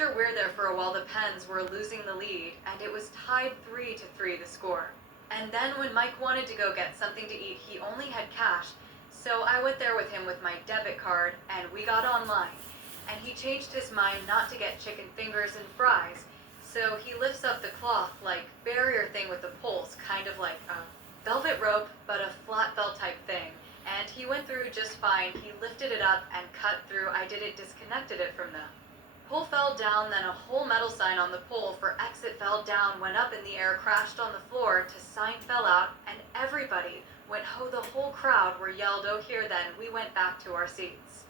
After we're there for a while, the Pens were losing the lead, and it was tied 3-3 the score. And then when Mike wanted to go get something to eat, he only had cash, so I went there with him with my debit card, and we got online. And he changed his mind not to get chicken fingers and fries, so he lifts up the cloth, like, barrier thing with the poles, kind of like a velvet rope, but a flat belt type thing. And he went through just fine. He lifted it up and cut through. I did it, disconnected it from the pole, fell down, then a whole metal sign on the pole for exit fell down, went up in the air, crashed on the floor, to sign fell out, and everybody went ho, the whole crowd were yelled, oh here then, we went back to our seats.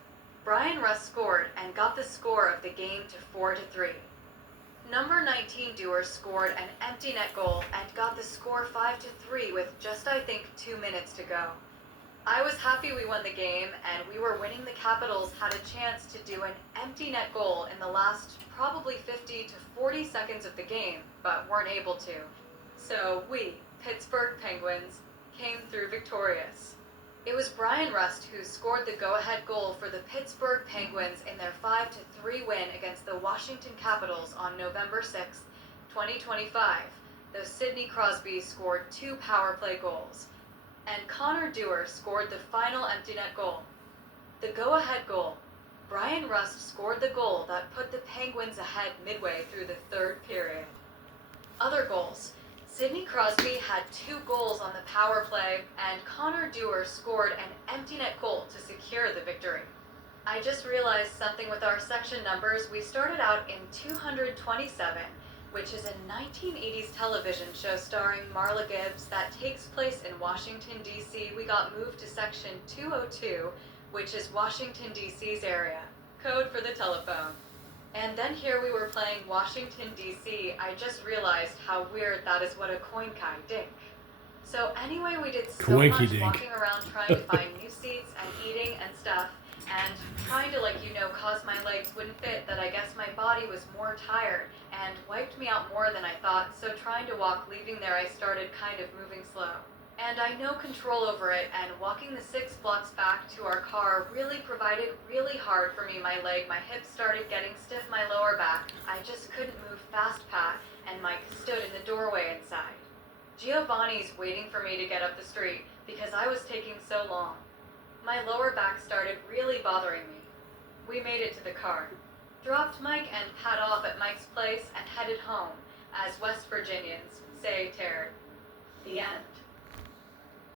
Bryan Rust scored and got the score of the game to 4-3. Number 19 Dewar scored an empty net goal and got the score 5-3 with just I think 2 minutes to go. I was happy we won the game, and we were winning. The Capitals had a chance to do an empty net goal in the last probably 50 to 40 seconds of the game, but weren't able to. So we, Pittsburgh Penguins, came through victorious. It was Bryan Rust who scored the go-ahead goal for the Pittsburgh Penguins in their 5-3 win against the Washington Capitals on November 6, 2025, though Sidney Crosby scored 2 power play goals. And Connor Dewar scored the final empty net goal. The go-ahead goal. Bryan Rust scored the goal that put the Penguins ahead midway through the third period. Other goals. Sidney Crosby had 2 goals on the power play, and Connor Dewar scored an empty net goal to secure the victory. I just realized something with our section numbers. We started out in 227, which is a 1980s television show starring Marla Gibbs that takes place in Washington, D.C. We got moved to section 202, which is Washington, D.C.'s area, code for the telephone. And then here we were playing Washington, D.C. I just realized how weird that is what a coin kai dink. So anyway, we did so much walking around trying to find new seats and eating and stuff, and trying to, cause my legs wouldn't fit, that I guess my body was more tired and wiped me out more than I thought, so trying to walk, leaving there, I started kind of moving slow. And I no control over it, and walking the 6 blocks back to our car really provided really hard for me. My leg, my hips started getting stiff, my lower back. I just couldn't move fast, Pat, and Mike stood in the doorway inside. Giovanni's waiting for me to get up the street because I was taking so long. My lower back started really bothering me. We made it to the car, dropped Mike and Pat off at Mike's place, and headed home, as West Virginians say, Terry. The end.